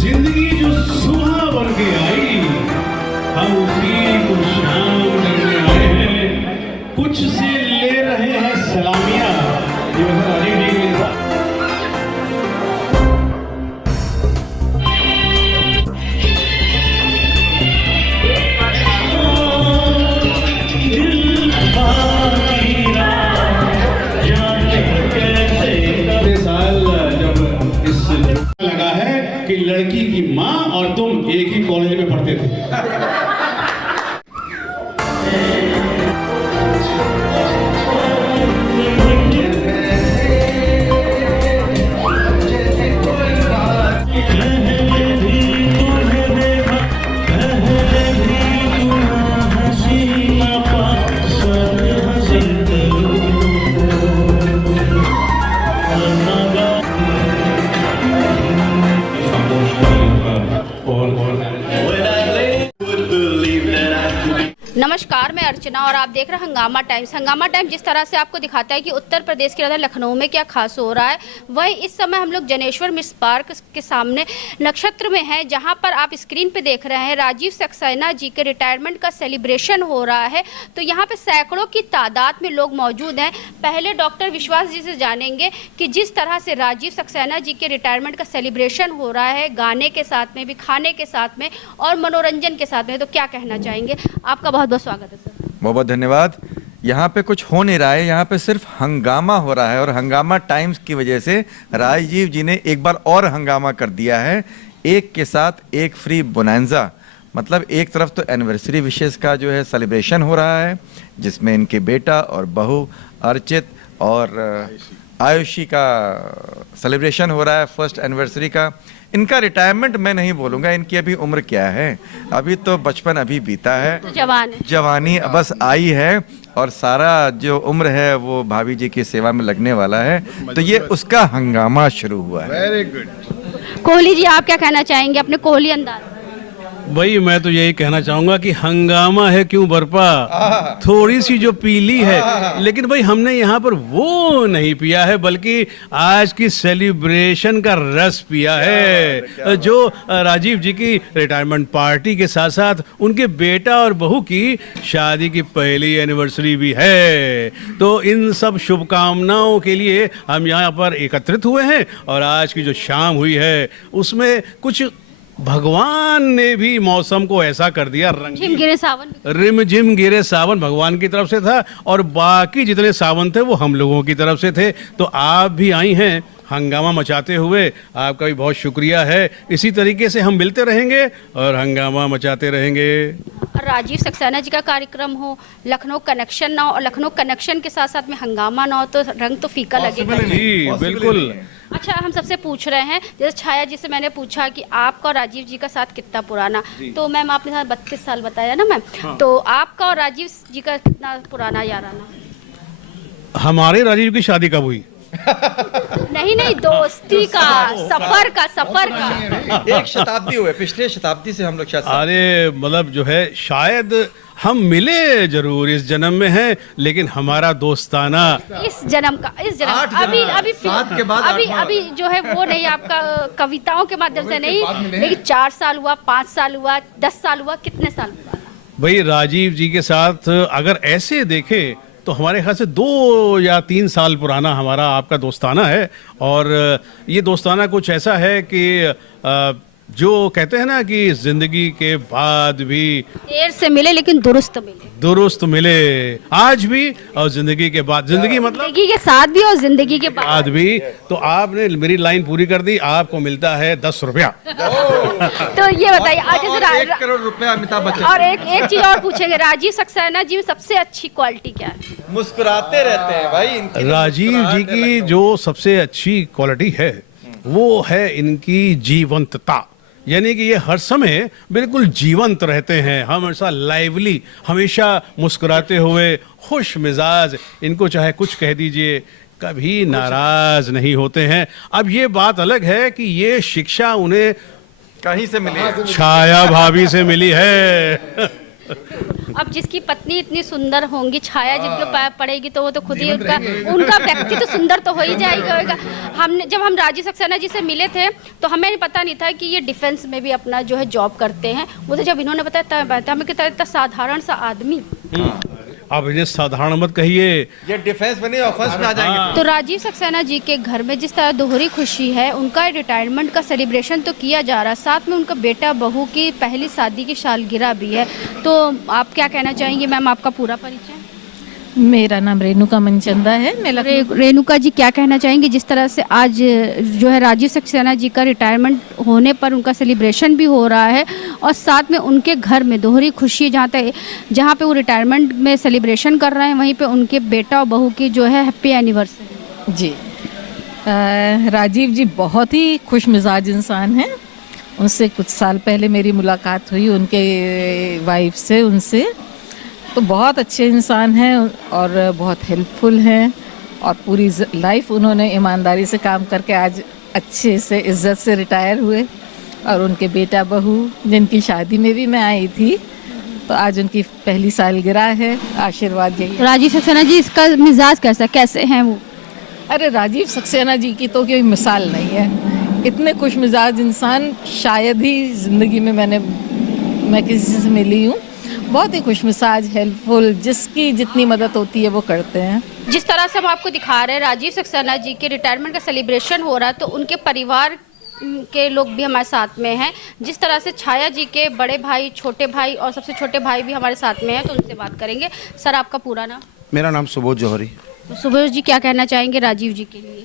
जिंदगी जो सुबह बन के आई, हम उसी को शाम करने आए हैं। कुछ से ले रहे हैं सलामियां। ये राजीव जी के लगा है कि लड़की की माँ और तुम एक ही कॉलेज में पढ़ते थे। नमस्कार, मैं अर्चना और आप देख रहे हैं हंगामा टाइम्स। हंगामा टाइम्स जिस तरह से आपको दिखाता है कि उत्तर प्रदेश के राजधानी लखनऊ में क्या खास हो रहा है, वही इस समय हम लोग जनेश्वर मिस पार्क के सामने नक्षत्र में हैं, जहां पर आप स्क्रीन पे देख रहे हैं राजीव सक्सेना जी के रिटायरमेंट का सेलिब्रेशन हो रहा है। तो यहां पे सैकड़ों की तादाद में लोग मौजूद हैं। पहले डॉक्टर विश्वास जी से जानेंगे कि जिस तरह से राजीव सक्सेना जी के रिटायरमेंट का सेलिब्रेशन हो रहा है, गाने के साथ में भी, खाने के साथ में और मनोरंजन के साथ में, तो क्या कहना चाहेंगे? आपका बहुत बहुत स्वागत है सर। बहुत बहुत धन्यवाद। यहाँ पे कुछ हो नहीं रहा है, यहाँ पे सिर्फ हंगामा हो रहा है और हंगामा टाइम्स की वजह से राजीव जी ने एक बार और हंगामा कर दिया है। एक के साथ एक फ्री बोनांजा, मतलब एक तरफ तो एनिवर्सरी विशेष का जो है सेलिब्रेशन हो रहा है, जिसमें इनके बेटा और बहू अर्चित और आयुषी का सेलिब्रेशन हो रहा है, फर्स्ट एनिवर्सरी का। इनका रिटायरमेंट मैं नहीं बोलूँगा, इनकी अभी उम्र क्या है, अभी तो बचपन अभी बीता है, तो जवान है, जवानी बस आई है और सारा जो उम्र है वो भाभी जी की सेवा में लगने वाला है। तो ये उसका हंगामा शुरू हुआ है। Very good. कोहली जी, आप क्या कहना चाहेंगे अपने कोहली अंदाज? भाई मैं तो यही कहना चाहूंगा कि हंगामा है क्यों बरपा, थोड़ी सी जो पीली है, लेकिन भाई हमने यहाँ पर वो नहीं पिया है, बल्कि आज की सेलिब्रेशन का रस पिया है, जो राजीव जी की रिटायरमेंट पार्टी के साथ साथ उनके बेटा और बहू की शादी की पहली एनिवर्सरी भी है। तो इन सब शुभकामनाओं के लिए हम यहाँ पर एकत्रित हुए हैं और आज की जो शाम हुई है उसमें कुछ भगवान ने भी मौसम को ऐसा कर दिया, झिम गिरे सावन, रिम झिम गिरे सावन भगवान की तरफ से था और बाकी जितने सावन थे वो हम लोगों की तरफ से थे। तो आप भी आई हैं हंगामा मचाते हुए, आपका भी बहुत शुक्रिया है। इसी तरीके से हम मिलते रहेंगे और हंगामा मचाते रहेंगे। राजीव सक्सेना जी का कार्यक्रम हो, लखनऊ कनेक्शन ना हो, और लखनऊ कनेक्शन के साथ साथ में हंगामा ना हो, तो रंग तो फीका लगेगा। जी बिल्कुल। अच्छा, हम सबसे पूछ रहे हैं, जैसे छाया जी से मैंने पूछा कि आपका और राजीव जी का साथ कितना पुराना, तो मैम आपने 32 साल बताया ना मैम, हाँ। तो आपका और राजीव जी का कितना पुराना याराना? हमारे राजीव की शादी कब हुई? नहीं, दोस्ती का, सफर का एक शताब्दी हुए, पिछले शताब्दी से हम लोग शायद। अरे मतलब जो है, शायद हम मिले जरूर इस जन्म में हैं, लेकिन हमारा दोस्ताना इस जन्म अभी जो है वो नहीं, आपका कविताओं के माध्यम से नहीं, लेकिन 4 साल हुआ, 5 साल हुआ, 10 साल हुआ, कितने साल हुआ? भाई राजीव जी के साथ अगर ऐसे देखें तो हमारे ख्याल से 2 या 3 साल पुराना हमारा आपका दोस्ताना है। और ये दोस्ताना कुछ ऐसा है कि जो कहते हैं ना कि जिंदगी के बाद भी देर से मिले लेकिन दुरुस्त मिले, आज भी और जिंदगी के बाद, जिंदगी मतलब जिंदगी के साथ भी और जिंदगी के बाद भी। तो आपने मेरी लाइन पूरी कर दी, आपको मिलता है 10 रुपया। तो ये बताइए, आज 1 करोड़ रुपया अमिताभ बच्चन। और एक चीज और पूछेंगे, राजीव सक्सेना जी में सबसे अच्छी क्वालिटी क्या है? मुस्कुराते रहते हैं भाई। राजीव जी की जो सबसे अच्छी क्वालिटी है वो है इनकी जीवंतता, यानी कि ये हर समय बिल्कुल जीवंत रहते हैं, हमेशा लाइवली, हमेशा मुस्कुराते हुए, खुश मिजाज। इनको चाहे कुछ कह दीजिए, कभी नाराज नहीं होते हैं। अब ये बात अलग है कि ये शिक्षा उन्हें कहीं से मिली है, छाया भाभी से मिली है। अब जिसकी पत्नी इतनी सुंदर होंगी, छाया जिनके पैर पड़ेगी, तो वो तो खुद ही उनका व्यक्ति तो सुंदर तो हो ही जाएगा होगा। हमने जब हम राजीव सक्सेना जी से मिले थे तो हमें पता नहीं था कि ये डिफेंस में भी अपना जो है जॉब करते हैं। वो तो जब इन्होंने बताया हमें कि इतना साधारण सा आदमी। आप इन्हें साधारण मत कहिए, ये डिफेंस में नहीं ऑफेंस में आ जाएंगे। तो राजीव सक्सेना जी के घर में जिस तरह दोहरी खुशी है, उनका रिटायरमेंट का सेलिब्रेशन तो किया जा रहा है, साथ में उनका बेटा बहू की पहली शादी की सालगिरह भी है। तो आप क्या कहना चाहेंगे मैम, आपका पूरा परिचय? मेरा नाम रेणुका मनचंदा है। मैं रेणुका जी क्या कहना चाहेंगे, जिस तरह से आज जो है राजीव सक्सेना जी का रिटायरमेंट होने पर उनका सेलिब्रेशन भी हो रहा है और साथ में उनके घर में दोहरी खुशी, जहाँ पे वो रिटायरमेंट में सेलिब्रेशन कर रहे हैं, वहीं पे उनके बेटा और बहू की जो है हैप्पी एनिवर्सरी। जी, राजीव जी बहुत ही खुश मिजाज इंसान हैं। उनसे कुछ साल पहले मेरी मुलाकात हुई, उनके वाइफ से, उनसे तो बहुत अच्छे इंसान हैं और बहुत हेल्पफुल हैं और पूरी लाइफ उन्होंने ईमानदारी से काम करके आज अच्छे से इज्जत से रिटायर हुए। और उनके बेटा बहू जिनकी शादी में भी मैं आई थी, तो आज उनकी पहली सालगिरह है। आशीर्वाद यही। राजीव सक्सेना जी इसका मिजाज कैसे हैं वो? अरे राजीव सक्सेना जी की तो कोई मिसाल नहीं है। इतने खुश मिजाज इंसान शायद ही ज़िंदगी में मैं किसी से मिली हूँ। बहुत ही खुश मिजाज, हेल्पफुल, जिसकी जितनी मदद होती है वो करते हैं। जिस तरह से हम आपको दिखा रहे हैं राजीव सक्सेना जी के रिटायरमेंट का सेलिब्रेशन हो रहा है, तो उनके परिवार के लोग भी हमारे साथ में हैं। जिस तरह से छाया जी के बड़े भाई, छोटे भाई और सबसे छोटे भाई भी हमारे साथ में हैं, तो उनसे बात करेंगे। सर, आपका पूरा नाम? मेरा नाम सुबोध जौहरी। तो सुबोध जी क्या कहना चाहेंगे राजीव जी के लिए?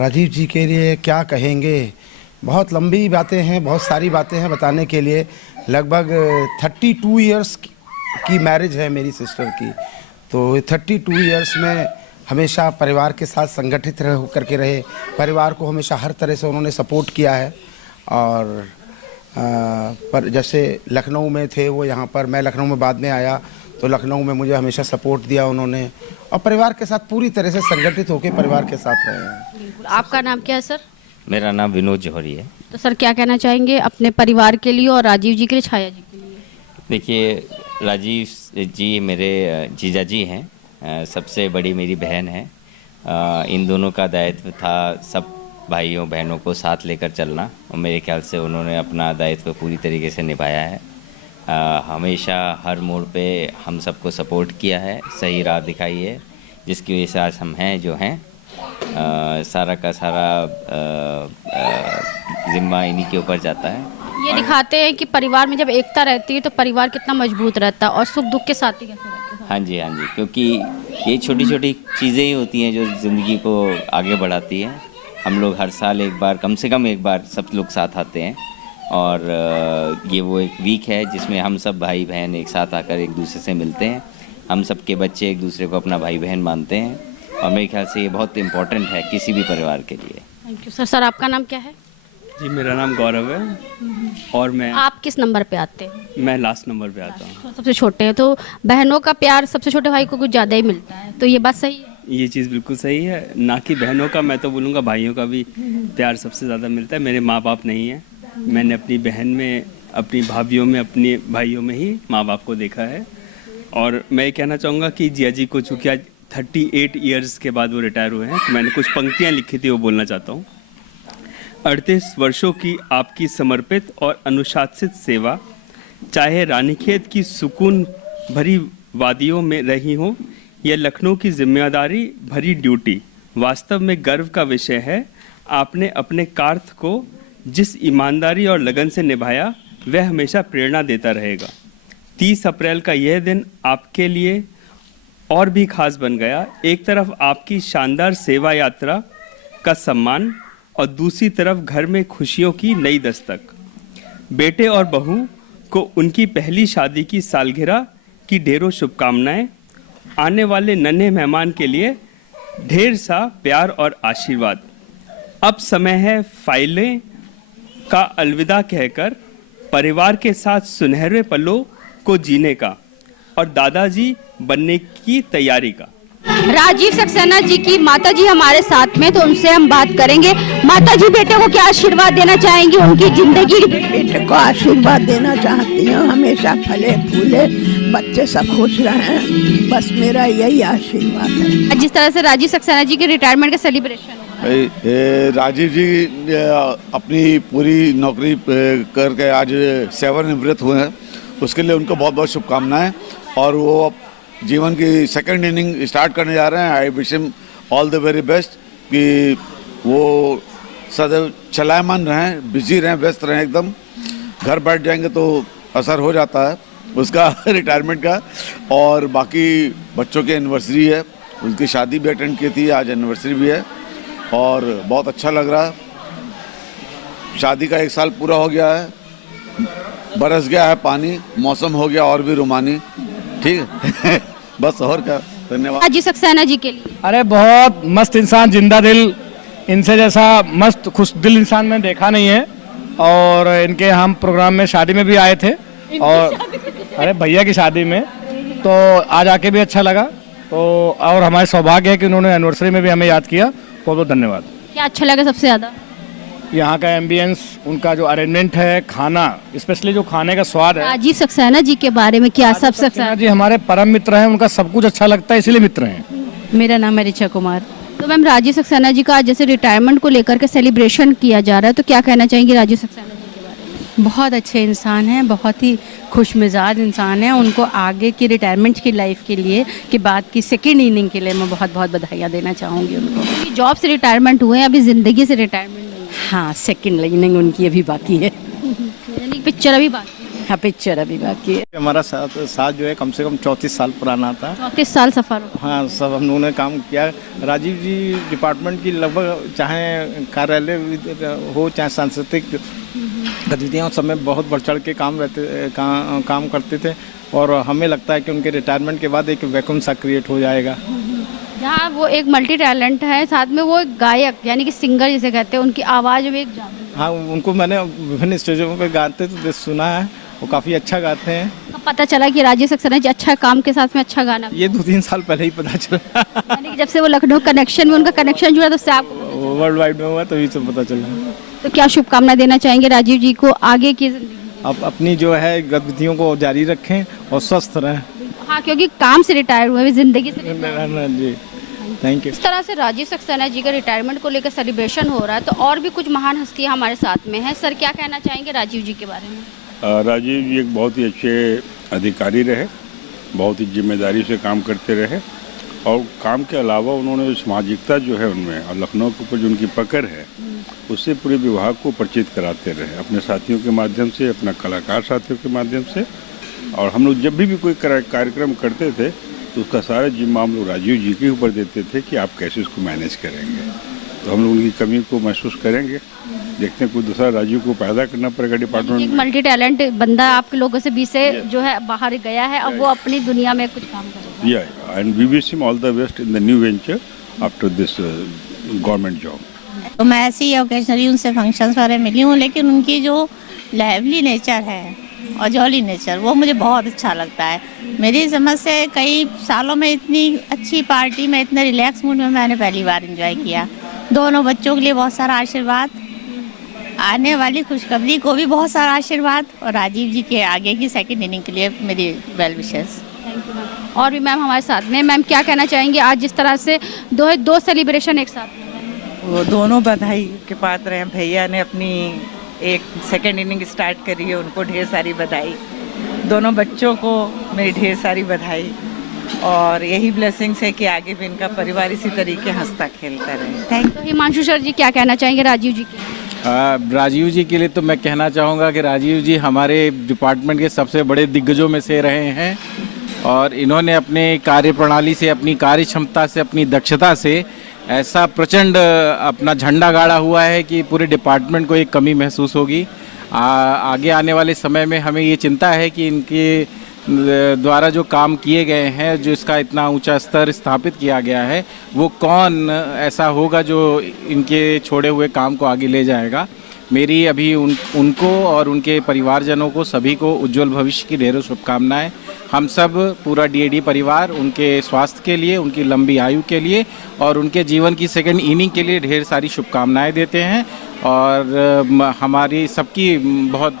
राजीव जी के लिए क्या कहेंगे, बहुत लंबी बातें हैं, बहुत सारी बातें हैं बताने के लिए। लगभग 32 इयर्स की मैरिज है मेरी सिस्टर की। तो 32 इयर्स में हमेशा परिवार के साथ संगठित करके रहे, परिवार को हमेशा हर तरह से उन्होंने सपोर्ट किया है। और पर जैसे लखनऊ में थे वो, यहाँ पर मैं लखनऊ में बाद में आया, तो लखनऊ में मुझे हमेशा सपोर्ट दिया उन्होंने और परिवार के साथ पूरी तरह से संगठित होकर परिवार के साथ रहे हैं। आपका नाम क्या है सर? मेरा नाम विनोद जौहरी है। तो सर क्या कहना चाहेंगे अपने परिवार के लिए और राजीव जी के लिए, छाया जी के लिए? देखिए, राजीव जी मेरे जीजा जी हैं, सबसे बड़ी मेरी बहन है। इन दोनों का दायित्व था सब भाइयों बहनों को साथ लेकर चलना, और मेरे ख्याल से उन्होंने अपना दायित्व पूरी तरीके से निभाया है। हमेशा हर मोड़ पे हम सबको सपोर्ट किया है, सही राह दिखाई है, जिसकी वजह से आज हम हैं जो हैं। सारा का सारा जिम्मा इन्हीं के ऊपर जाता है। ये दिखाते हैं कि परिवार में जब एकता रहती है तो परिवार कितना मजबूत रहता है और सुख दुख के साथ ही कैसे रहते हैं। हाँ जी, क्योंकि ये छोटी छोटी चीज़ें ही होती हैं जो ज़िंदगी को आगे बढ़ाती हैं। हम लोग हर साल एक बार, कम से कम एक बार सब लोग साथ आते हैं, और ये वो एक वीक है जिसमें हम सब भाई बहन एक साथ आकर एक दूसरे से मिलते हैं। हम सब के बच्चे एक दूसरे को अपना भाई बहन मानते हैं, और मेरे ख्याल से ये बहुत इम्पोर्टेंट है किसी भी परिवार के लिए। Thank you sir. सर आपका नाम क्या है? जी, मेरा नाम गौरव है और आप किस नंबर पे आते हैं? मैं लास्ट नंबर पे आता हूँ। सबसे छोटे हैं, तो बहनों का प्यार सबसे छोटे भाई को कुछ ज़्यादा ही मिलता है, तो ये बात सही है? ये चीज़ बिल्कुल सही है, ना कि बहनों का, मैं तो बोलूँगा भाइयों का भी प्यार सबसे ज़्यादा मिलता है। मेरे माँ बाप नहीं हैं, मैंने अपनी बहन में, अपनी भाभियों में, अपने भाइयों में ही माँ बाप को देखा है। और मैं ये कहना चाहूँगा कि जिया जी को चूँकि आज 38 ईयर्स के बाद वो रिटायर हुए हैं, तो मैंने कुछ पंक्तियाँ लिखी थी, वो बोलना चाहता हूँ। 38 वर्षों की आपकी समर्पित और अनुशासित सेवा, चाहे रानीखेत की सुकून भरी वादियों में रही हो या लखनऊ की जिम्मेदारी भरी ड्यूटी, वास्तव में गर्व का विषय है। आपने अपने कार्य को जिस ईमानदारी और लगन से निभाया, वह हमेशा प्रेरणा देता रहेगा। 30 अप्रैल का यह दिन आपके लिए और भी खास बन गया। एक तरफ आपकी शानदार सेवा यात्रा का सम्मान और दूसरी तरफ घर में खुशियों की नई दस्तक। बेटे और बहू को उनकी पहली शादी की सालगिरह की ढेरों शुभकामनाएं। आने वाले नन्हे मेहमान के लिए ढेर सा प्यार और आशीर्वाद। अब समय है फाइलें का अलविदा कहकर परिवार के साथ सुनहरे पलों को जीने का और दादाजी बनने की तैयारी का। राजीव सक्सेना जी की माता जी हमारे साथ में, तो उनसे हम बात करेंगे। माता जी बेटे को क्या आशीर्वाद देना चाहेंगी उनकी जिंदगी? बेटे को आशीर्वाद देना चाहती हूँ, हमेशा फले फूले, बच्चे सब खुश रहें, बस मेरा यही आशीर्वाद है। जिस तरह से राजीव सक्सेना जी के रिटायरमेंट का सेलिब्रेशन राजीव जी अपनी पूरी नौकरी करके आज सेवानिवृत्त हुए हैं, उसके लिए उनको बहुत बहुत शुभकामनाएं। और वो अब जीवन की सेकंड इनिंग स्टार्ट करने जा रहे हैं। I wish him all the very best कि वो सदैव चलायमान रहें, बिजी रहें, व्यस्त रहें एकदम। घर बैठ जाएंगे तो असर हो जाता है उसका रिटायरमेंट का। और बाकी बच्चों की एनिवर्सरी है, उनकी शादी भी अटेंड की थी, आज एनिवर्सरी भी है और बहुत अच्छा लग रहा है। शादी का 1 साल पूरा हो गया है, बरस गया है पानी, मौसम हो गया और भी रोमानी। ठीक है बस और क्या, धन्यवाद। राजीव सक्सेना जी के लिए अरे बहुत मस्त इंसान, जिंदा दिल, इनसे जैसा मस्त खुश दिल इंसान मैंने देखा नहीं है। और इनके हम प्रोग्राम में शादी में भी आए थे और अरे भैया की शादी में, तो आज आके भी अच्छा लगा। तो और हमारे सौभाग्य है कि उन्होंने एनिवर्सरी में भी हमें याद किया, बहुत बहुत धन्यवाद। क्या अच्छा लगा सबसे ज्यादा? यहाँ का एम्बियंस, उनका जो अरेंजमेंट है, खाना, स्पेशली जो खाने का स्वाद है। राजीव सक्सेना जी के बारे में क्या सब सक्सेना जी हमारे परम मित्र हैं, उनका सब कुछ अच्छा लगता है, इसीलिए मित्र हैं। मेरा नाम है ऋचा कुमार। तो मैम राजीव सक्सेना जी का आज जैसे रिटायरमेंट को लेकर के सेलिब्रेशन किया जा रहा है, तो क्या कहना चाहेंगे राजीव सक्सेना जी के बारे में? बहुत अच्छे इंसान हैं, बहुत ही खुश मिजाज इंसान हैं। उनको आगे की रिटायरमेंट की लाइफ के लिए, के बाद की सेकेंड इनिंग के लिए मैं बहुत बहुत बधाइयाँ देना चाहूँगी उनको। जॉब से रिटायरमेंट हुए हैं, अभी जिंदगी से रिटायरमेंट नहीं है। हाँ, सेकेंड इनिंग उनकी अभी बाकी है। यानी पिक्चर अभी बाकी है। हाँ, पिक्चर अभी बाकी है। हमारा साथ जो है कम से कम 34 साल पुराना था। 34 साल सफर हो। हाँ, सब हम लोगों ने काम किया। राजीव जी डिपार्टमेंट की लगभग चाहे कार्यालय हो चाहे सांस्कृतिक गतिविधियाँ, सब में बहुत बढ़ चढ़ के काम करते थे। और हमें लगता है कि उनके रिटायरमेंट के बाद एक वैक्यूम सा क्रिएट हो जाएगा। जहाँ वो एक मल्टी टैलेंट है, साथ में वो एक गायक यानी कि सिंगर जिसे कहते हैं, उनकी आवाज़ में एक जादू। हाँ, उनको मैंने विभिन्न स्टेजों पर गाते तो सुना है, वो काफ़ी अच्छा गाते हैं। अब पता चला कि राजीव सक्सेना जी अच्छा काम के साथ में अच्छा गाना, ये 2-3 साल पहले ही पता चला। यानी कि जब से वो लखनऊ कनेक्शन में उनका कनेक्शन जुड़ा, तो उससे आपको वर्ल्ड वाइड में हुआ तभी तो पता चला। तो क्या शुभकामना देना चाहेंगे राजीव जी को आगे की जिंदगी? आप अपनी जो है गतिविधियों को जारी रखें और स्वस्थ रहें। हाँ, क्योंकि काम से रिटायर हुए, अभी जिंदगी से जी, थैंक यू। इस तरह से राजीव सक्सेना जी का रिटायरमेंट को लेकर सेलिब्रेशन हो रहा है, तो और भी कुछ महान हस्तियां हमारे साथ में हैं। सर, क्या कहना चाहेंगे राजीव जी के बारे में? राजीव जी एक बहुत ही अच्छे अधिकारी रहे, बहुत ही जिम्मेदारी से काम करते रहे और काम के अलावा उन्होंने सामाजिकता जो है उनमें और लखनऊ के ऊपर जो उनकी पकड़ है उससे पूरे विभाग को परिचित कराते रहे, अपने साथियों के माध्यम से, अपना कलाकार साथियों के माध्यम से। और हम लोग जब भी कोई कार्यक्रम करते थे तो उसका सारा जिम्मा हम लोग राजीव जी के ऊपर देते थे कि आप कैसे उसको मैनेज करेंगे। तो हम लोग उनकी कमी को महसूस करेंगे, देखते हैं कोई दूसरा राजीव को पैदा करना पड़ेगा डिपार्टमेंट में। मल्टी टैलेंट बंदा आपके लोगों से बीच से जो है बाहर गया है, अब वो अपनी दुनिया में कुछ काम करेगा। या and we wish him all the best in the new venture after this government job. तो मैं ऐसे ही ओकेजनली उनसे फंक्शंस वगैरह मिली हूँ, लेकिन उनकी जो लाइवली नेचर है और जॉली नेचर, वो मुझे बहुत अच्छा लगता है। मेरी समझ से कई सालों में इतनी अच्छी पार्टी में, इतने रिलैक्स मूड में मैंने पहली बार एंजॉय किया। दोनों बच्चों के लिए बहुत सारा आशीर्वाद, आने वाली खुशखबरी को भी बहुत सारा आशीर्वाद, और राजीव जी के आगे की सेकंड इनिंग के लिए मेरी well wishes. Thank you ma'am. और भी मैम हमारे साथ में, मैम क्या कहना चाहेंगे आज जिस तरह से दो सेलिब्रेशन एक साथ? वो दोनों बधाई के पात्र हैं। भैया ने अपनी एक सेकेंड इनिंग स्टार्ट करी है, उनको ढेर सारी बधाई। दोनों बच्चों को मेरी ढेर सारी बधाई, और यही ब्लेसिंग्स है कि आगे भी इनका परिवार इसी तरीके हंसता खेलता रहे। Thank you. तो हिमांशु सर जी क्या कहना चाहेंगे राजीव जी के? राजीव जी के लिए तो मैं कहना चाहूँगा कि राजीव जी हमारे डिपार्टमेंट के सबसे बड़े दिग्गजों में से रहे हैं और इन्होंने अपने कार्य प्रणाली से, अपनी कार्य क्षमता से, अपनी दक्षता से ऐसा प्रचंड अपना झंडा गाड़ा हुआ है कि पूरे डिपार्टमेंट को एक कमी महसूस होगी। आगे आने वाले समय में हमें ये चिंता है कि इनके द्वारा जो काम किए गए हैं, जो इसका इतना ऊंचा स्तर स्थापित किया गया है, वो कौन ऐसा होगा जो इनके छोड़े हुए काम को आगे ले जाएगा। मेरी अभी उनको और उनके परिवारजनों को, सभी को उज्जवल भविष्य की ढेरों शुभकामनाएं। हम सब पूरा डीएडी परिवार उनके स्वास्थ्य के लिए, उनकी लंबी आयु के लिए और उनके जीवन की सेकंड इनिंग के लिए ढेर सारी शुभकामनाएं देते हैं और हमारी सबकी बहुत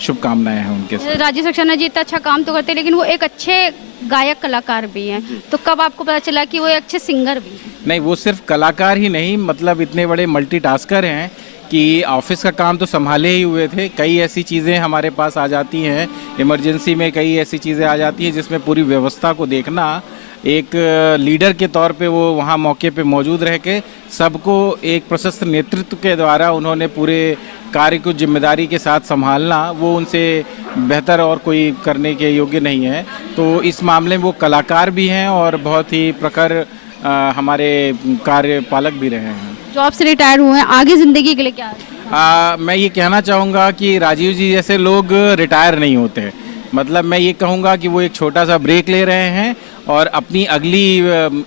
शुभकामनाएं हैं उनके साथ। राजीव सक्सेना जी इतना अच्छा काम तो करते हैं, लेकिन वो एक अच्छे गायक कलाकार भी हैं, तो कब आपको पता चला कि वो एक अच्छे सिंगर भी हैं? नहीं, वो सिर्फ कलाकार ही नहीं, मतलब इतने बड़े मल्टीटास्कर हैं कि ऑफिस का काम तो संभाले ही हुए थे। कई ऐसी चीज़ें हमारे पास आ जाती हैं, इमरजेंसी में कई ऐसी चीज़ें आ जाती हैं जिसमें पूरी व्यवस्था को देखना, एक लीडर के तौर पे वो वहाँ मौके पे मौजूद रह के सबको एक प्रशस्त नेतृत्व के द्वारा उन्होंने पूरे कार्य को जिम्मेदारी के साथ संभालना, वो उनसे बेहतर और कोई करने के योग्य नहीं है। तो इस मामले में वो कलाकार भी हैं और बहुत ही प्रखर हमारे कार्यपालक भी रहे हैं। जॉब से रिटायर हुए हैं, आगे ज़िंदगी के लिए क्या? मैं ये कहना चाहूँगा कि राजीव जी जैसे लोग रिटायर नहीं होते। मतलब मैं ये कहूँगा कि वो एक छोटा सा ब्रेक ले रहे हैं और अपनी अगली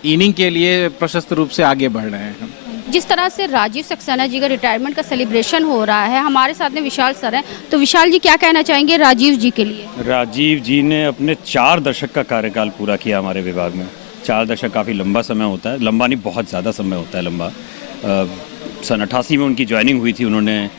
इनिंग के लिए प्रशस्त रूप से आगे बढ़ रहे हैं। जिस तरह से राजीव सक्सेना जी का रिटायरमेंट का सेलिब्रेशन हो रहा है, हमारे साथ में विशाल सर हैं, तो विशाल जी क्या कहना चाहेंगे राजीव जी के लिए? राजीव जी ने अपने 4 दशक का कार्यकाल पूरा किया हमारे विभाग में। 4 दशक काफ़ी लंबा समय होता है, लंबा नहीं बहुत ज़्यादा समय होता है लंबा। सन 88 में उनकी ज्वाइनिंग हुई थी। उन्होंने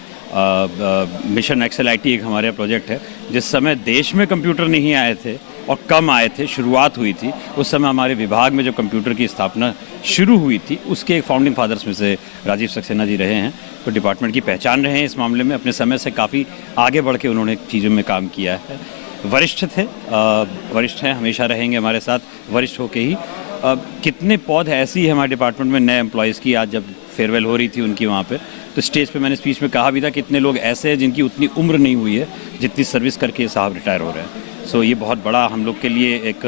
मिशन एक्सेल IT एक हमारे प्रोजेक्ट है, जिस समय देश में कंप्यूटर नहीं आए थे और कम आए थे, शुरुआत हुई थी उस समय हमारे विभाग में जो कंप्यूटर की स्थापना शुरू हुई थी, उसके एक फाउंडिंग फादर्स में से राजीव सक्सेना जी रहे हैं। तो डिपार्टमेंट की पहचान रहे हैं इस मामले में, अपने समय से काफ़ी आगे बढ़ के उन्होंने चीज़ों में काम किया है। वरिष्ठ थे, वरिष्ठ हैं, हमेशा रहेंगे हमारे साथ वरिष्ठ होके ही। कितने पौध ऐसी है हमारे डिपार्टमेंट में नए एम्प्लॉयज़ की, आज जब फेयरवेल हो रही थी उनकी वहाँ पे, तो स्टेज पे मैंने स्पीच में कहा भी था कि इतने लोग ऐसे हैं जिनकी उतनी उम्र नहीं हुई है जितनी सर्विस करके साहब रिटायर हो रहे हैं। सो ये बहुत बड़ा हम लोग के लिए एक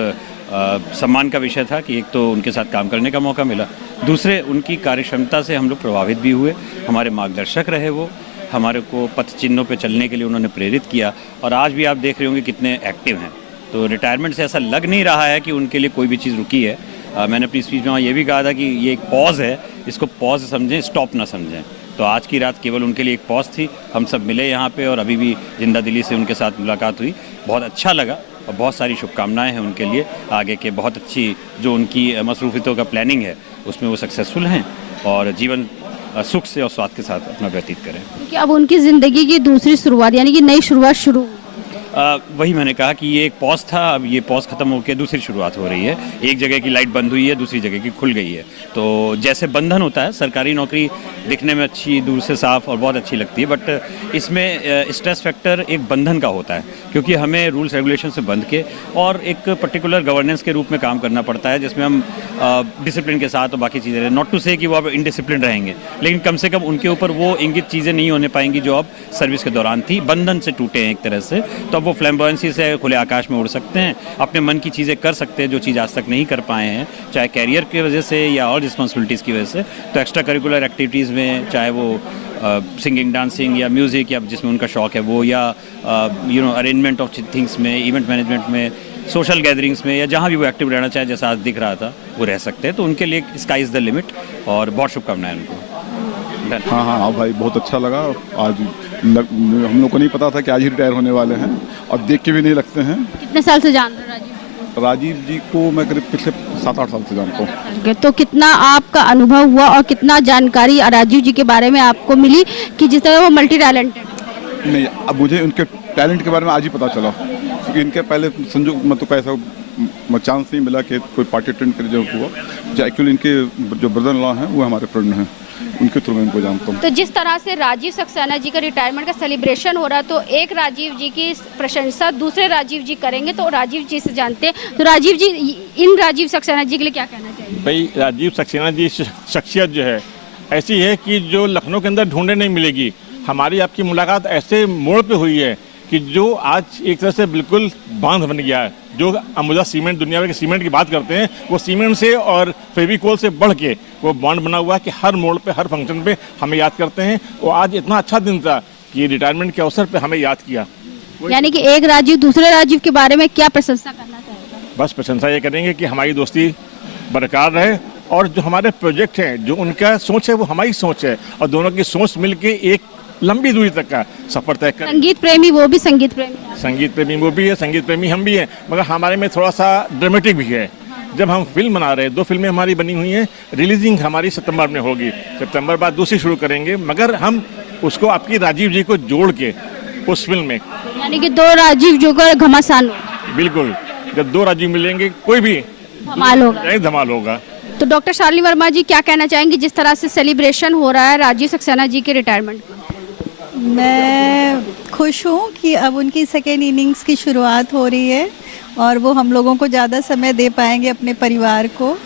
सम्मान का विषय था कि एक तो उनके साथ काम करने का मौका मिला, दूसरे उनकी कार्यक्षमता से हम लोग प्रभावित भी हुए। हमारे मार्गदर्शक रहे वो, हमारे को पथ चिन्हों पे चलने के लिए उन्होंने प्रेरित किया और आज भी आप देख रहे होंगे कितने एक्टिव हैं। तो रिटायरमेंट से ऐसा लग नहीं रहा है कि उनके लिए कोई भी चीज़ रुकी है। मैंने अपनी स्पीच में ये भी कहा था कि ये एक पॉज है, इसको पॉज समझें, स्टॉप ना समझें। तो आज की रात केवल उनके लिए एक पॉज थी। हम सब मिले यहाँ पे और अभी भी जिंदा दिली से उनके साथ मुलाकात हुई, बहुत अच्छा लगा और बहुत सारी शुभकामनाएं हैं उनके लिए आगे के। बहुत अच्छी जो उनकी मसरूफियतों का प्लानिंग है उसमें वो सक्सेसफुल हैं और जीवन सुख से और स्वाद के साथ अपना व्यतीत करें। कि अब उनकी ज़िंदगी की दूसरी शुरुआत यानी कि नई शुरुआत शुरू। वही मैंने कहा कि ये एक पॉज था, अब ये पॉज खत्म होकर दूसरी शुरुआत हो रही है। एक जगह की लाइट बंद हुई है, दूसरी जगह की खुल गई है। तो जैसे बंधन होता है, सरकारी नौकरी दिखने में अच्छी, दूर से साफ और बहुत अच्छी लगती है, बट इसमें स्ट्रेस फैक्टर एक बंधन का होता है, क्योंकि हमें रूल्स रेगुलेशन से बंध के और एक पर्टिकुलर गवर्नेंस के रूप में काम करना पड़ता है, जिसमें हम डिसिप्लिन के साथ और बाकी चीज़ें रहें। नॉट टू से कि वो अब इनडिसिप्लिन रहेंगे, लेकिन कम से कम उनके ऊपर वो इंगित चीज़ें नहीं होने पाएंगी जो अब सर्विस के दौरान थी। बंधन से टूटे हैं एक तरह से, तो वो फ्लैम्बॉयंसी से खुले आकाश में उड़ सकते हैं, अपने मन की चीज़ें कर सकते हैं जो चीज़ आज तक नहीं कर पाए हैं, चाहे कैरियर की वजह से या और रिस्पॉन्सिबिलिटीज़ की वजह से। तो एक्स्ट्रा करिकुलर एक्टिविटीज़ में, चाहे वो सिंगिंग, डांसिंग या म्यूज़िक या जिसमें उनका शौक़ है वो, या अरेंजमेंट ऑफ थिंग्स में, इवेंट मैनेजमेंट में, सोशल गैदरिंग्स में, या जहाँ भी वो एक्टिव रहना चाहे, जैसा आज दिख रहा था वो रह सकते हैं। तो उनके लिए स्काई इज़ द लिमिट और बहुत शुभकामनाएं उनको। हाँ भाई, बहुत अच्छा लगा। आज हम लोग को नहीं पता था कि आज ही रिटायर होने वाले हैं और देख के भी नहीं लगते हैं। कितने साल से जान रहे राजीव जी को? मैं करीब पिछले 7-8 साल से जानता हूँ। तो कितना आपका अनुभव हुआ और कितना जानकारी राजीव जी के बारे में आपको मिली कि जिस तरह वो मल्टी टैलेंटेड? नहीं, अब मुझे उनके टैलेंट के बारे में आज ही पता चला, क्योंकि इनके पहले संजोग में तो कैसा चांस नहीं मिला कि कोई पार्टी अटेंड करे जो हुआ। एक्चुअली इनके जो ब्रदर इन लॉ हैं वो हमारे फ्रेंड हैं, उनके थ्रू मैं इनको जानता हूँ। तो जिस तरह से राजीव सक्सेना जी का रिटायरमेंट का सेलिब्रेशन हो रहा है, तो एक राजीव जी की प्रशंसा दूसरे राजीव जी करेंगे, तो राजीव जी से जानते हैं। तो राजीव जी, इन राजीव सक्सेना जी के लिए क्या कहना चाहिए? भाई, राजीव सक्सेना जी शख्सियत जो है ऐसी है कि जो लखनऊ के अंदर ढूंढने नहीं मिलेगी। हमारी आपकी मुलाकात ऐसे मोड़ पे हुई है कि जो आज एक तरह से बिल्कुल बांध बन गया है। जो अम्बुजा सीमेंट, दुनिया भर के सीमेंट की बात करते हैं, वो सीमेंट से और फेविकोल से बढ़ के वो बॉन्ड बना हुआ है कि हर मोड़ पे, हर फंक्शन पे हमें याद करते हैं। और आज इतना अच्छा दिन था कि रिटायरमेंट के अवसर पे हमें याद किया। यानी कि एक राजीव दूसरे राजीव के बारे में क्या प्रशंसा करना चाहेगा? बस प्रशंसा ये करेंगे कि हमारी दोस्ती बरकरार रहे और जो हमारे प्रोजेक्ट हैं, जो उनका सोच है वो हमारी सोच है, और दोनों की सोच मिल के एक लंबी दूरी तक का सफर तय कर। संगीत प्रेमी वो भी संगीत प्रेमी, संगीत प्रेमी वो भी है, संगीत प्रेमी हम भी हैं, मगर हमारे में थोड़ा सा ड्रामेटिक भी है। जब हम फिल्म बना रहे हैं, 2 फिल्में हमारी बनी हुई हैं, रिलीजिंग हमारी सितंबर में होगी, सितंबर बाद दूसरी शुरू करेंगे, मगर हम उसको आपकी राजीव जी को जोड़ के उस फिल्म में, यानी कि 2 राजीव जो का घमासान बिल्कुल जब 2 राजीव मिलेंगे कोई भी धमाल होगा, धमाल होगा। तो डॉक्टर शालिनी वर्मा जी क्या कहना चाहेंगी जिस तरह से सेलिब्रेशन हो रहा है राजीव सक्सेना जी के रिटायरमेंट का? मैं खुश हूँ कि अब उनकी सेकेंड इनिंग्स की शुरुआत हो रही है और वो हम लोगों को ज़्यादा समय दे पाएंगे अपने परिवार को,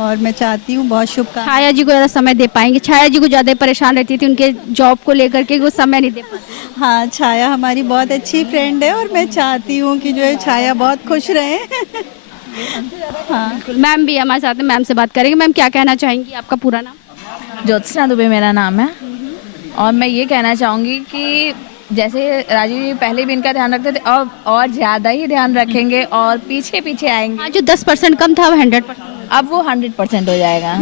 और मैं चाहती हूँ बहुत शुभकामनाएं। छाया जी को ज़्यादा समय दे पाएंगे? छाया जी को ज़्यादा परेशान रहती थी उनके जॉब को लेकर के, वो समय नहीं दे पाती। हाँ, छाया हमारी बहुत अच्छी फ्रेंड है और मैं चाहती हूँ कि जो है छाया बहुत खुश रहे। हाँ, मैम भी हमारे साथ हैं, मैम से बात करेंगे। मैम क्या कहना चाहेंगी, आपका पूरा नाम? ज्योत्सना दुबे मेरा नाम है, और मैं ये कहना चाहूँगी कि जैसे राजीव जी पहले भी इनका ध्यान रखते थे और ज़्यादा ही ध्यान रखेंगे और पीछे पीछे आएंगे। जो 10% कम था वो 100%, अब वो 100% हो जाएगा।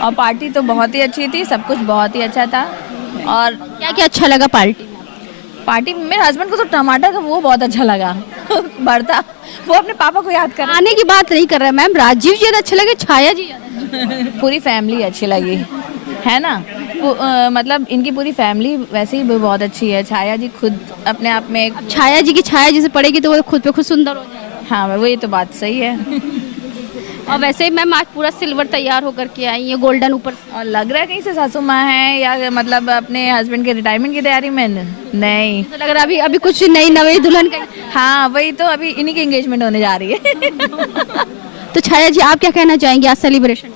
और पार्टी तो बहुत ही अच्छी थी, सब कुछ बहुत ही अच्छा था। और क्या क्या अच्छा लगा पार्टी में मेरे हस्बैंड को तो टमाटर का वो बहुत अच्छा लगा भरता, वो अपने पापा को याद कर। आने की बात नहीं कर रहे मैम, राजीव जी ज़्यादा अच्छे लगे, छाया जी ज़्यादा? पूरी फैमिली अच्छी लगी है ना, मतलब इनकी पूरी फैमिली वैसे ही बहुत अच्छी है। छाया जी खुद अपने आप में, छाया जी की छाया जिसे पड़ेगी तो वो खुद पे खुद सुंदर हो जाएगा। हाँ, वो ये तो बात सही है। और वैसे ही मैम आज पूरा सिल्वर तैयार होकर के आई है, गोल्डन ऊपर, और लग रहा है कहीं से सासू माँ है या मतलब अपने हस्बैंड के रिटायरमेंट की तैयारी में? नहीं, तो लग रहा है अभी कुछ नई दुल्हन का। हाँ, वही तो, अभी इन्हीं की एंगेजमेंट होने जा रही है। तो छाया जी आप क्या कहना चाहेंगे आज सेलिब्रेशन?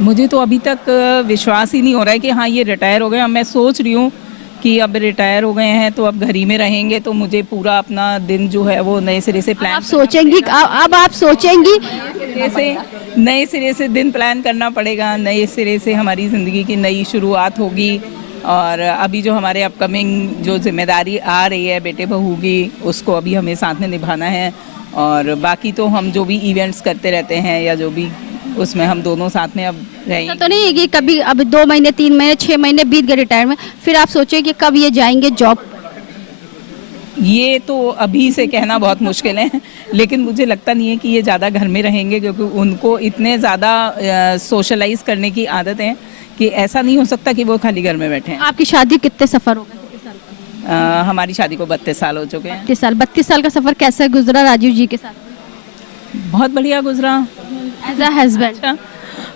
मुझे तो अभी तक विश्वास ही नहीं हो रहा है कि हाँ ये रिटायर हो गए। अब मैं सोच रही हूँ कि अब रिटायर हो गए हैं तो अब घर ही में रहेंगे, तो मुझे पूरा अपना दिन जो है वो नए सिरे से प्लान, आप सोचेंगी, अब आप सोचेंगी नए सिरे से दिन प्लान करना पड़ेगा, नए सिरे से हमारी ज़िंदगी की नई शुरुआत होगी। और अभी जो हमारे अपकमिंग जो जिम्मेदारी आ रही है बेटे बहू की, उसको अभी हमें साथ में निभाना है। और बाकी तो हम जो भी इवेंट्स करते रहते हैं या जो भी, उसमें हम दोनों साथ में अब रहेंगे। तो नहीं है कि कभी अब 2 महीने 3 महीने 6 महीने बीत गए रिटायरमेंट, फिर आप सोचे कि कब ये जाएंगे जॉब? ये तो अभी से कहना बहुत मुश्किल है, लेकिन मुझे लगता नहीं है कि ये ज़्यादा घर में रहेंगे, क्योंकि उनको इतने ज़्यादा सोशलाइज करने की आदत है कि ऐसा नहीं हो सकता कि वो खाली घर में बैठे हैं। आपकी शादी कितने सफ़र हो गए? हमारी शादी को 32 साल हो चुके हैं। 32 साल का सफ़र कैसा गुजरा राजीव जी के साथ? बहुत बढ़िया गुजरा। एज अ हस्बैंड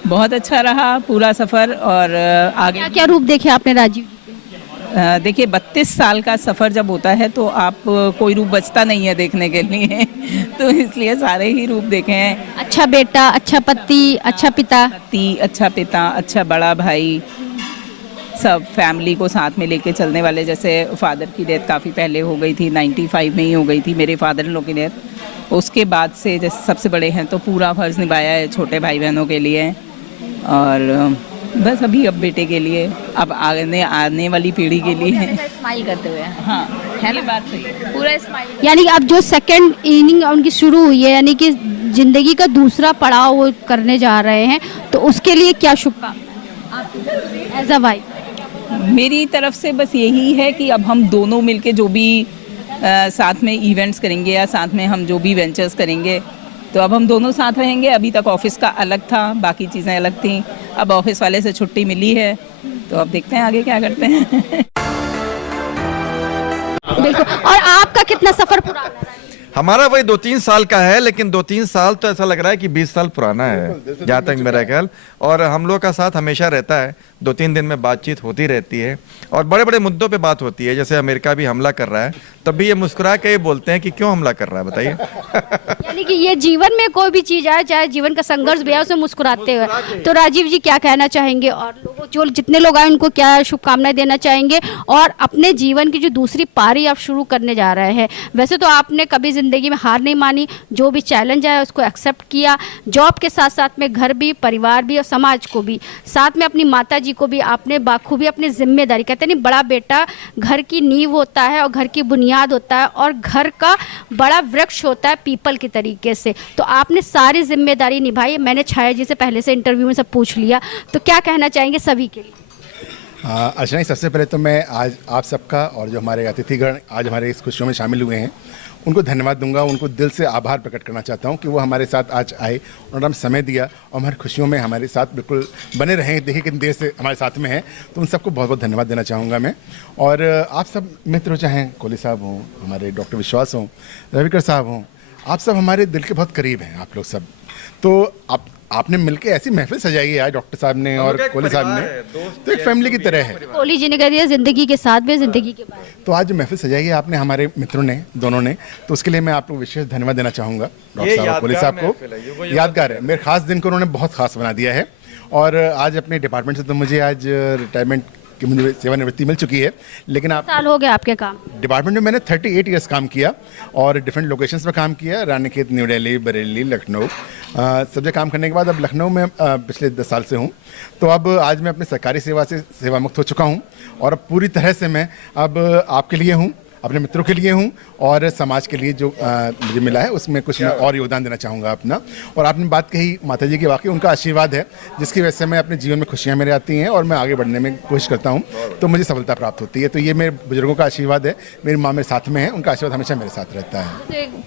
बहुत अच्छा रहा पूरा सफ़र। और आगे क्या क्या रूप देखे आपने राजीव? देखिए, 32 साल का सफ़र जब होता है तो आप कोई रूप बचता नहीं है देखने के लिए, तो इसलिए सारे ही रूप देखे हैं। अच्छा बेटा, अच्छा पति, अच्छा पिता, अच्छा पिता, अच्छा बड़ा भाई, सब फैमिली को साथ में लेके चलने वाले। जैसे फादर की डेथ काफ़ी पहले हो गई थी, 95 में ही हो गई थी मेरे फादर इन लोग की डेथ। उसके बाद से जैसे सबसे बड़े हैं तो पूरा फर्ज निभाया है छोटे भाई बहनों के लिए, और बस अभी अब बेटे के लिए, अब आने वाली पीढ़ी के लिए स्माइल करते हुए। हाँ, है ना, बात सही है, पूरा स्माइल। यानी अब जो सेकंड इनिंग उनकी शुरू हुई है, यानी कि जिंदगी का दूसरा पड़ाव वो करने जा रहे हैं, तो उसके लिए क्या शुभकामनाएं एज अ वाइफ? मेरी तरफ से बस यही है कि अब हम दोनों मिलके जो भी साथ में इवेंट्स करेंगे या साथ में हम जो भी वेंचर्स करेंगे, तो अब हम दोनों साथ रहेंगे। अभी तक ऑफिस का अलग था, बाकी चीज़ें अलग थीं, अब ऑफिस वाले से छुट्टी मिली है, तो अब देखते हैं आगे क्या करते हैं। बिल्कुल। और आपका कितना सफ़र पूरा? हमारा वही 2-3 साल का है, लेकिन 2-3 साल तो ऐसा लग रहा है कि 20 साल पुराना है जहाँ तक मेरा ख्याल। और हम लोग का साथ हमेशा रहता है, 2-3 दिन में बातचीत होती रहती है और बड़े बड़े मुद्दों पे बात होती है। जैसे अमेरिका भी हमला कर रहा है, तब भी ये मुस्कुरा के ये बोलते हैं कि क्यों हमला कर रहा है, बताइए। यानी कि ये जीवन में कोई भी चीज़ आए, चाहे जीवन का संघर्ष भी है, उसे मुस्कुराते हुए। तो राजीव जी क्या कहना चाहेंगे, और लोगों जो जितने लोग आए उनको क्या शुभकामनाएं देना चाहेंगे, और अपने जीवन की जो दूसरी पारी आप शुरू करने जा रहे हैं? वैसे तो आपने कभी ज़िंदगी में हार नहीं मानी, जो भी चैलेंज आया उसको एक्सेप्ट किया, जॉब के साथ साथ में घर भी, परिवार भी और समाज को भी, साथ में अपनी माता जी को भी आपने बाखूबी अपनी जिम्मेदारी, कहते नहीं बड़ा बेटा घर की नींव होता है और घर की बुनियाद होता है, और घर का बड़ा वृक्ष होता है पीपल के तरीके से, तो आपने सारी जिम्मेदारी निभाई। मैंने छाया जी से पहले से इंटरव्यू में सब पूछ लिया, तो क्या कहना चाहेंगे सभी के लिए? अर्चना जी, सबसे पहले तो मैं आज आप सबका और जो हमारे अतिथिगण आज हमारे इस खुशियों में शामिल हुए हैं उनको धन्यवाद दूंगा। उनको दिल से आभार प्रकट करना चाहता हूं कि वो हमारे साथ आज आए, उन्होंने हमें समय दिया और हमारी खुशियों में हमारे साथ बिल्कुल बने रहें। देखिए कितनी देर से हमारे साथ में हैं, तो उन सबको बहुत बहुत धन्यवाद देना चाहूँगा मैं। और आप सब मित्र हो, चाहें कोहली साहब हों, हमारे डॉक्टर विश्वास हों, रविकर साहब हों, आप सब हमारे दिल के बहुत करीब हैं आप लोग सब। तो आपने मिलके ऐसी महफिल सजाई है आज डॉक्टर साहब ने और कोहली साहब ने, तो एक फैमिली की तरह है। कोहली जी ने कह दिया जिंदगी के साथ भी जिंदगी के बाद। तो आज जो महफिल सजाई है आपने हमारे मित्रों ने, दोनों ने, तो उसके लिए मैं आपको विशेष धन्यवाद देना चाहूँगा डॉक्टर साहब, कोहली साहब को। यादगार है, मेरे खास दिन को उन्होंने बहुत खास बना दिया है। और आज अपने डिपार्टमेंट से तो मुझे आज रिटायरमेंट की मुझे सेवानिवृत्ति मिल चुकी है, लेकिन आप साल हो गया आपके काम डिपार्टमेंट में मैंने 38 इयर्स काम किया और डिफरेंट लोकेशंस पर काम किया, रानीखेत, न्यू दिल्ली, बरेली, लखनऊ, सब जगह काम करने के बाद अब लखनऊ में पिछले 10 साल से हूँ। तो अब आज मैं अपनी सरकारी सेवा से सेवामुक्त हो चुका हूँ और अब पूरी तरह से मैं अब आपके लिए हूँ, अपने मित्रों के लिए हूँ और समाज के लिए जो मुझे मिला है उसमें कुछ मैं और योगदान देना चाहूँगा अपना। और आपने बात कही माता जी की, वाकई उनका आशीर्वाद है जिसकी वजह से मैं अपने जीवन में खुशियाँ मेरे आती हैं और मैं आगे बढ़ने में कोशिश करता हूँ, तो मुझे सफलता प्राप्त होती है। तो ये मेरे बुजुर्गों का आशीर्वाद है, मेरी माँ मेरे साथ में है, उनका आशीर्वाद हमेशा मेरे साथ रहता है।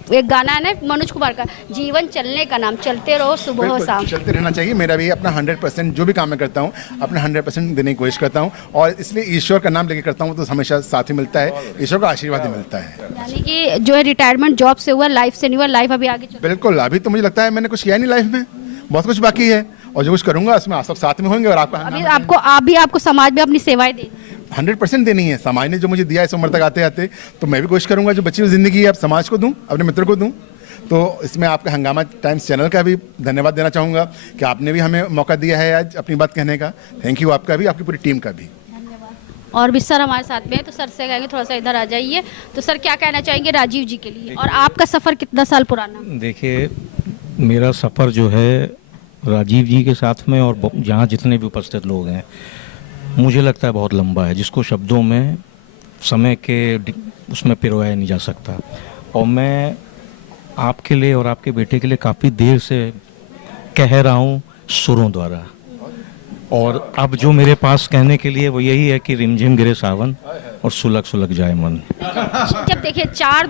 एक गाना है ना मनोज कुमार का, जीवन चलने का नाम, चलते रहो सुबह हो शाम। चलते रहना चाहिए। मेरा भी अपना 100% जो भी काम मैं करता हूँ अपना 100% देने की कोशिश करता हूँ और इसलिए ईश्वर का नाम लेके करता हूँ, तो हमेशा साथ ही मिलता है, ईश्वर का आशीर्वाद ही मिलता है। यानी कि जो है रिटायरमेंट जॉब से हुआ, लाइफ से नहीं हुआ, लाइफ अभी आगे चल। बिल्कुल, अभी तो मुझे लगता है मैंने कुछ किया नहीं लाइफ में, बहुत कुछ बाकी है और जो कुछ करूंगा उसमें आप सब साथ में होंगे और आपको समाज में अपनी सेवाएं देनी 100% देनी है। समाज ने जो मुझे दिया है इस उम्र तक आते आते, तो मैं भी कोशिश करूंगा जो बची हुई जिंदगी है अब समाज को दूं, अपने मित्र को दूं। तो इसमें आपका हंगामा टाइम्स चैनल का भी धन्यवाद देना चाहूँगा कि आपने भी हमें मौका दिया है आज अपनी बात कहने का। थैंक यू आपका भी, आपकी पूरी टीम का भी। और भी सर हमारे साथ में है, तो सर से कहेंगे थोड़ा सा इधर आ जाइए। तो सर क्या कहना चाहेंगे राजीव जी के लिए, और आपका सफ़र कितना साल पुराना? देखिए, मेरा सफ़र जो है राजीव जी के साथ में और जहाँ जितने भी उपस्थित लोग हैं, मुझे लगता है बहुत लंबा है, जिसको शब्दों में समय के उसमें पिरोया नहीं जा सकता। और मैं आपके लिए और आपके बेटे के लिए काफ़ी देर से कह रहा हूँ सुरों द्वारा, और अब जो मेरे पास कहने के लिए वो यही है कि रिमझिम गिरे सावन और सुलग सुलग जाए मन। जब देखिए जब चार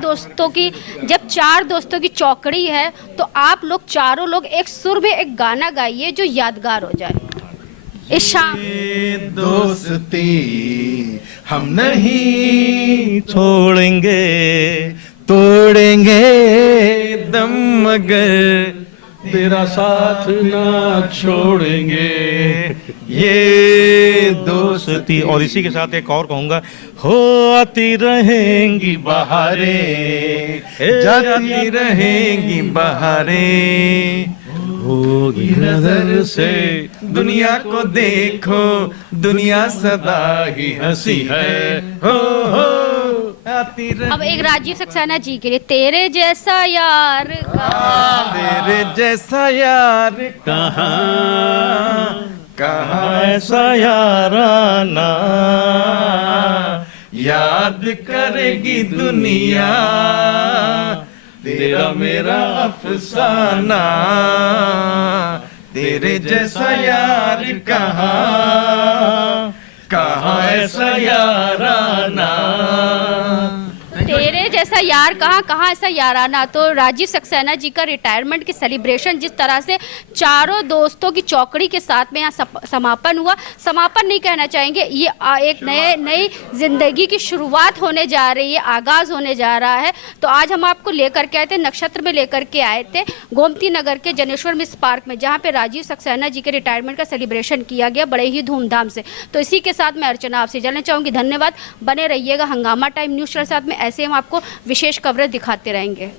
दोस्तों की चौकड़ी है, तो आप लोग चारों लोग एक सुर में एक गाना गाइए जो यादगार हो जाए इस शाम। दोस्ती हम नहीं छोड़ेंगे, तोड़ेंगे दम मगर तेरा साथ ना छोड़ेंगे, ये दोस्ती। और इसी के साथ एक और कहूँगा, हो आती रहेंगी बहारें, जाती रहेंगी बहारें, होगी नजर से दुनिया को देखो, दुनिया सदा ही हंसी है, हो अब एक राजीव सक्सेना जी के लिए, तेरे जैसा यार तेरे जैसा यार कहाँ कहाँ ऐसा याराना, याद करेगी दुनिया तेरा मेरा अफसाना, तेरे जैसा यार कहाँ कहाँ ऐसा याराना, तेरे जैसा यार कहाँ कहाँ ऐसा याराना। तो राजीव सक्सेना जी का रिटायरमेंट की सेलिब्रेशन जिस तरह से चारों दोस्तों की चौकड़ी के साथ में यहाँ समापन हुआ, समापन नहीं कहना चाहेंगे, ये एक नई जिंदगी की शुरुआत होने जा रही है, आगाज़ होने जा रहा है। तो आज हम आपको लेकर के आए थे, नक्षत्र में लेकर के आए थे गोमती नगर के जनेश्वर मिश्र पार्क में, जहाँ पे राजीव सक्सेना जी के रिटायरमेंट का सेलिब्रेशन किया गया बड़े ही धूमधाम से। तो इसी के साथ मैं अर्चना आपसे जानना चाहूँगी, धन्यवाद। बने रहिएगा हंगामा टाइम न्यूज़ के साथ में, ऐसे हम आपको विशेष कवरेज दिखाते रहेंगे।